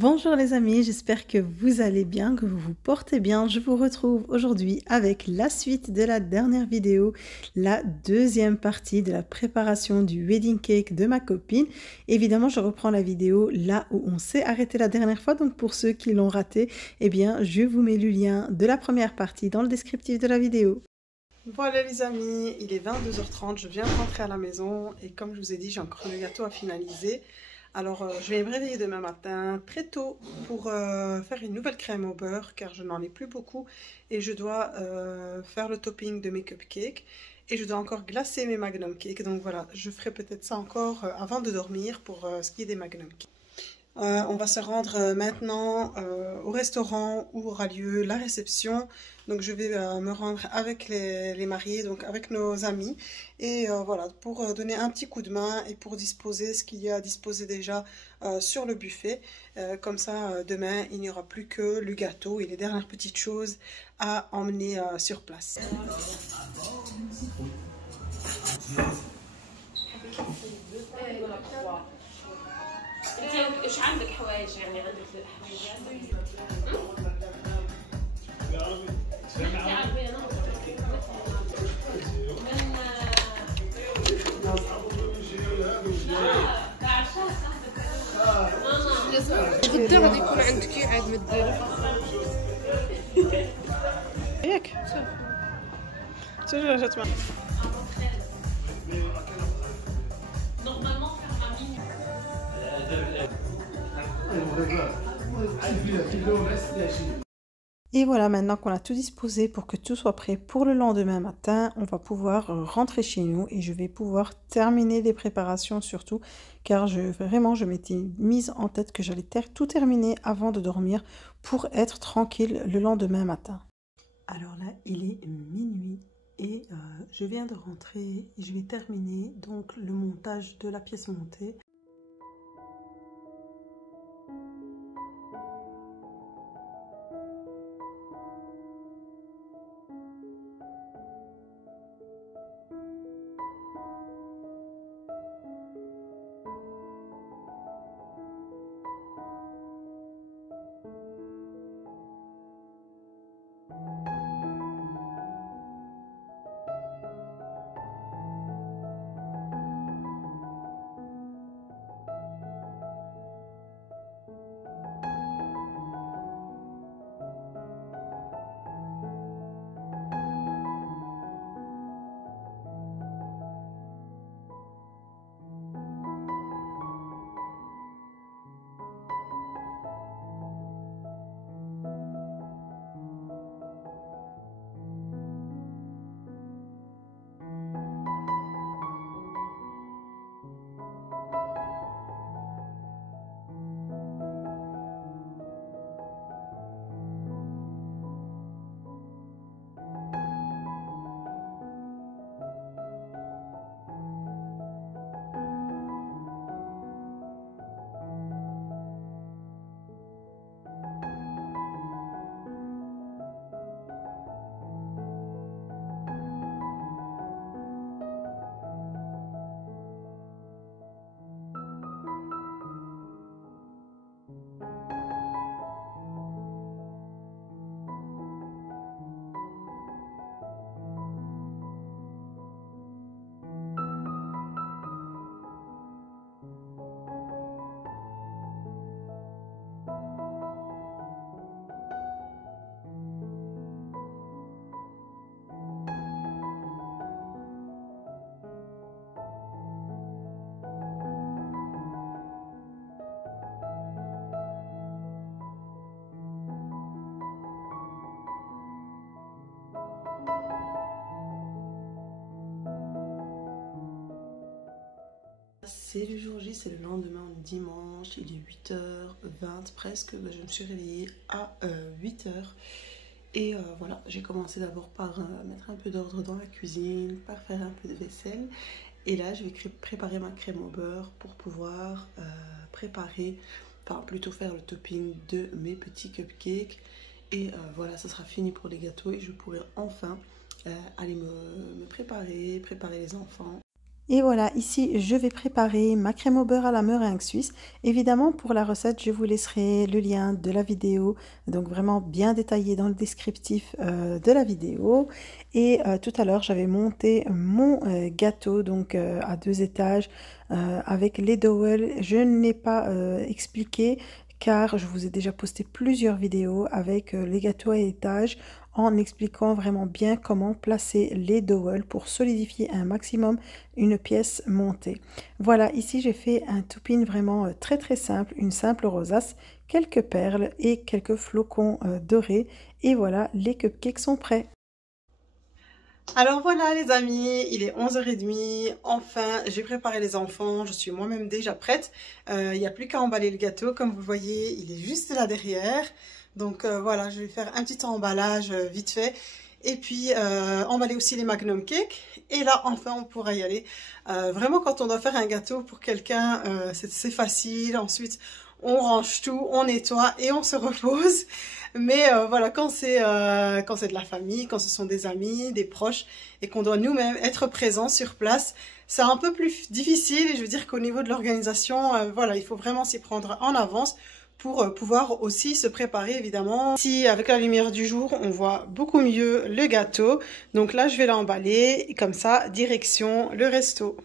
Bonjour les amis, j'espère que vous allez bien, que vous vous portez bien. Je vous retrouve aujourd'hui avec la suite de la dernière vidéo, la deuxième partie de la préparation du wedding cake de ma copine. Évidemment, je reprends la vidéo là où on s'est arrêté la dernière fois, donc pour ceux qui l'ont raté, eh bien, je vous mets le lien de la première partie dans le descriptif de la vidéo. Voilà les amis, il est 22h30, je viens de rentrer à la maison et comme je vous ai dit, j'ai encore le gâteau à finaliser. Alors, je vais me réveiller demain matin très tôt pour faire une nouvelle crème au beurre car je n'en ai plus beaucoup et je dois faire le topping de mes cupcakes et je dois encore glacer mes magnum cakes. Donc voilà, je ferai peut-être ça encore avant de dormir pour ce qui est des magnum cakes. On va se rendre maintenant au restaurant où aura lieu la réception. Donc je vais me rendre avec les mariés, donc avec nos amis. Et voilà, pour donner un petit coup de main et pour disposer ce qu'il y a à disposer déjà sur le buffet. Comme ça, demain, il n'y aura plus que le gâteau et les dernières petites choses à emmener sur place. ايش عندك حوايج يعني عندك حوايج الدر غادي يكون عندك عاد ما دير ياك شوف جات معايا Et voilà, maintenant qu'on a tout disposé pour que tout soit prêt pour le lendemain matin, on va pouvoir rentrer chez nous et je vais pouvoir terminer les préparations surtout car vraiment je m'étais mise en tête que j'allais tout terminer avant de dormir pour être tranquille le lendemain matin. Alors là, il est minuit et je viens de rentrer et je vais terminer donc le montage de la pièce montée. C'est le jour J, c'est le lendemain dimanche, il est 8h20 presque, je me suis réveillée à 8h et voilà, j'ai commencé d'abord par mettre un peu d'ordre dans la cuisine, par faire un peu de vaisselle et là je vais préparer ma crème au beurre pour pouvoir préparer, enfin plutôt faire le topping de mes petits cupcakes et voilà, ça sera fini pour les gâteaux et je pourrai enfin aller me préparer les enfants. Et voilà, ici je vais préparer ma crème au beurre à la meringue suisse. Évidemment, pour la recette, je vous laisserai le lien de la vidéo, donc vraiment bien détaillé dans le descriptif de la vidéo. Et tout à l'heure, j'avais monté mon gâteau donc à 2 étages avec les dowels. Je n'ai pas expliqué car je vous ai déjà posté plusieurs vidéos avec les gâteaux à étage en expliquant vraiment bien comment placer les dowels pour solidifier un maximum une pièce montée. Voilà, ici j'ai fait un topping vraiment très simple, une simple rosace, quelques perles et quelques flocons dorés. Et voilà, les cupcakes sont prêts. Alors voilà les amis, il est 11h30, enfin j'ai préparé les enfants, je suis moi-même déjà prête. Il n'y a plus qu'à emballer le gâteau, comme vous voyez, il est juste là derrière. Donc voilà, je vais faire un petit emballage vite fait. Et puis emballer aussi les Magnum Cake. Et là enfin on pourra y aller. Vraiment quand on doit faire un gâteau pour quelqu'un, c'est facile. Ensuite on range tout, on nettoie et on se repose. Mais voilà, quand c'est de la famille, quand ce sont des amis, des proches et qu'on doit nous-mêmes être présents sur place, c'est un peu plus difficile. Et je veux dire qu'au niveau de l'organisation, voilà, il faut vraiment s'y prendre en avance pour pouvoir aussi se préparer évidemment. Ici, avec la lumière du jour, on voit beaucoup mieux le gâteau. Donc là, je vais l'emballer et comme ça, direction le resto.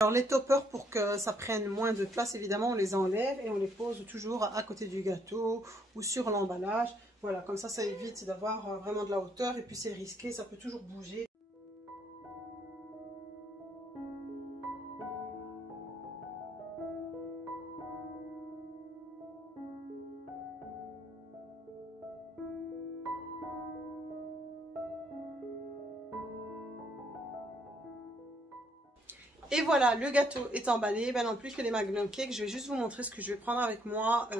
Alors les toppers, pour que ça prenne moins de place, évidemment, on les enlève et on les pose toujours à côté du gâteau ou sur l'emballage. Voilà, comme ça évite d'avoir vraiment de la hauteur et puis c'est risqué, ça peut toujours bouger. Et voilà, le gâteau est emballé. Ben non plus que les Magnum Cake, je vais juste vous montrer ce que je vais prendre avec moi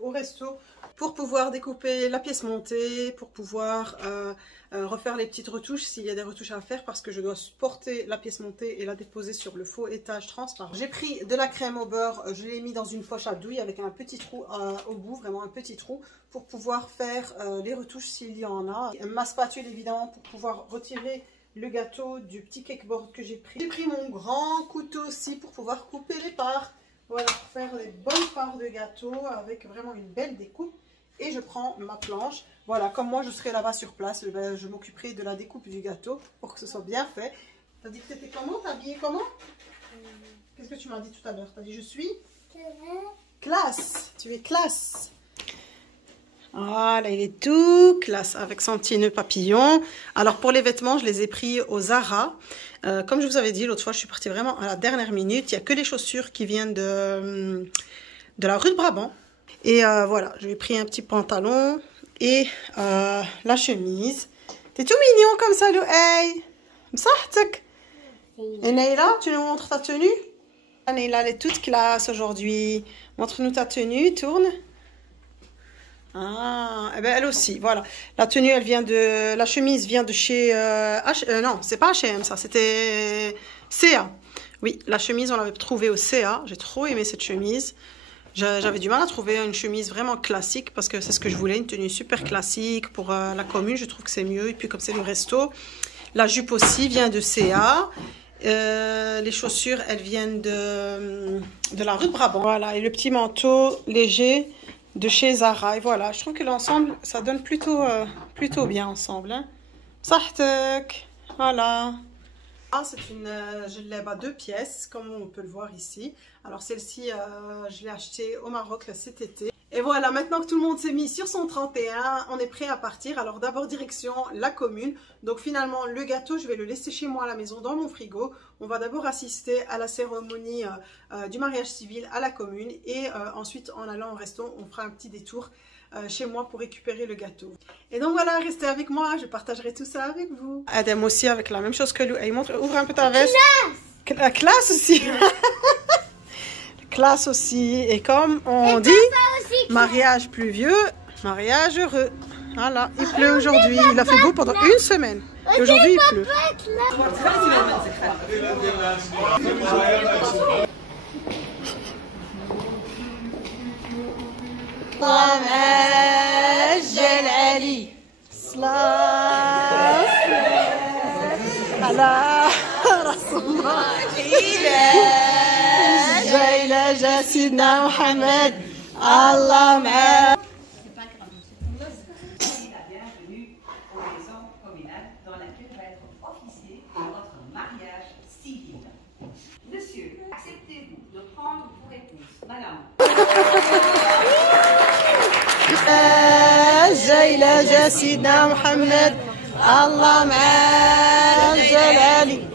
au resto pour pouvoir découper la pièce montée, pour pouvoir refaire les petites retouches s'il y a des retouches à faire parce que je dois porter la pièce montée et la déposer sur le faux étage transparent. J'ai pris de la crème au beurre, je l'ai mis dans une poche à douille avec un petit trou au bout, vraiment un petit trou pour pouvoir faire les retouches s'il y en a. Ma spatule évidemment pour pouvoir retirer le gâteau du petit cakeboard que j'ai pris. J'ai pris mon grand couteau aussi pour pouvoir couper les parts. Voilà, pour faire des bonnes parts de gâteau avec vraiment une belle découpe. Et je prends ma planche. Voilà, comme moi je serai là-bas sur place, ben, je m'occuperai de la découpe du gâteau pour que ce soit bien fait. T'as dit que t'étais comment? T'es habillée comment? Qu'est-ce que tu m'as dit tout à l'heure? T'as dit je suis classe. Tu es classe. Voilà, il est tout classe avec son petit nœud papillon. Alors pour les vêtements, je les ai pris au Zara. Comme je vous avais dit l'autre fois, je suis partie vraiment à la dernière minute. Il n'y a que les chaussures qui viennent de la rue de Brabant. Et voilà, je lui ai pris un petit pantalon et la chemise. T'es tout mignon comme ça, Lou. Hey, msahtek. Et Neila, tu nous montres ta tenue? Neila, elle est toute classe aujourd'hui. Montre-nous ta tenue, tourne. Ah, eh ben elle aussi, voilà. La tenue, elle vient de... La chemise vient de chez... non, c'est pas H&M, ça. C'était CA. Oui, la chemise, on l'avait trouvée au CA. J'ai trop aimé cette chemise. J'avais du mal à trouver une chemise vraiment classique parce que c'est ce que je voulais, une tenue super classique. Pour la commune, je trouve que c'est mieux. Et puis, comme c'est le resto, la jupe aussi vient de CA. Les chaussures, elles viennent de la rue de Brabant. Voilà, et le petit manteau léger de chez Zara. Et voilà, je trouve que l'ensemble, ça donne plutôt bien ensemble. Hein. Sahtek. Voilà. Ah, c'est une gelèbe à 2 pièces, comme on peut le voir ici. Alors celle-ci, je l'ai achetée au Maroc cet été. Et voilà, maintenant que tout le monde s'est mis sur son 31, on est prêt à partir. Alors d'abord direction la commune. Donc finalement, le gâteau, je vais le laisser chez moi à la maison dans mon frigo. On va d'abord assister à la cérémonie du mariage civil à la commune. Et ensuite, en allant au resto, on fera un petit détour chez moi pour récupérer le gâteau. Et donc voilà, restez avec moi, je partagerai tout ça avec vous. Adam aussi avec la même chose que Lou. Hey, montre, ouvre un peu ta veste. Classe! La classe aussi. Classe aussi. Et comme on dit, mariage pluvieux, mariage heureux. Voilà, il pleut aujourd'hui. Il a fait beau pendant une semaine. Et aujourd'hui, il pleut. الله على رسول الله جاي جا سيدنا محمد الله معاه. Monsieur, acceptez-vous de prendre pour épouse Madame جاي جا سيدنا محمد الله معاه جلالي.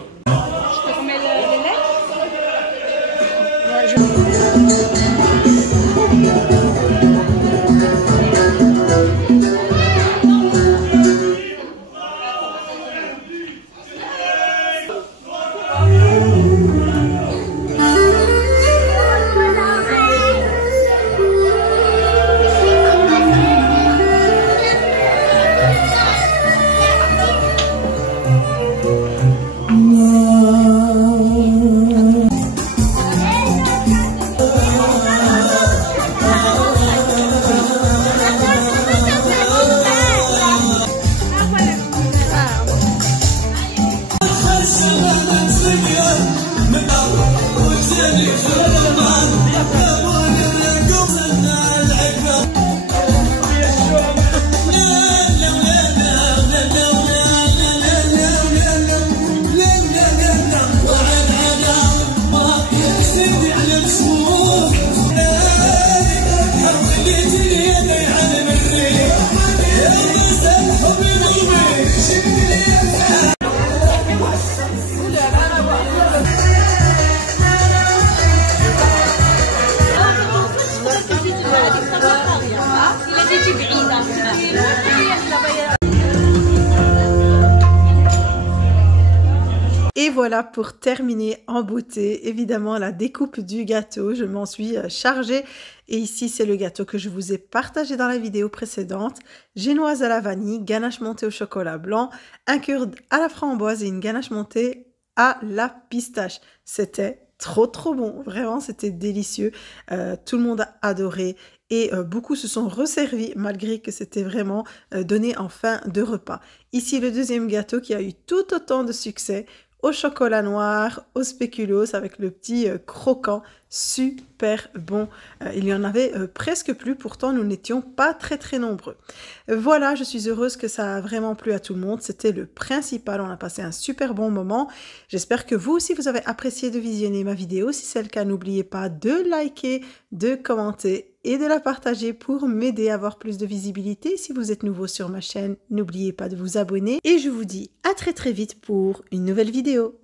Et voilà pour terminer en beauté, évidemment la découpe du gâteau, je m'en suis chargée et ici c'est le gâteau que je vous ai partagé dans la vidéo précédente. Génoise à la vanille, ganache montée au chocolat blanc, un curd à la framboise et une ganache montée à la pistache. C'était trop bon, vraiment c'était délicieux, tout le monde a adoré. Et beaucoup se sont resservis malgré que c'était vraiment donné en fin de repas. Ici le deuxième gâteau qui a eu tout autant de succès, au chocolat noir, au spéculoos avec le petit croquant, super bon. Il y en avait presque plus, pourtant nous n'étions pas très nombreux. Voilà, je suis heureuse que ça a vraiment plu à tout le monde, c'était le principal, on a passé un super bon moment. J'espère que vous aussi vous avez apprécié de visionner ma vidéo, si c'est le cas n'oubliez pas de liker, de commenter et de la partager pour m'aider à avoir plus de visibilité. Si vous êtes nouveau sur ma chaîne, n'oubliez pas de vous abonner et je vous dis à très vite pour une nouvelle vidéo.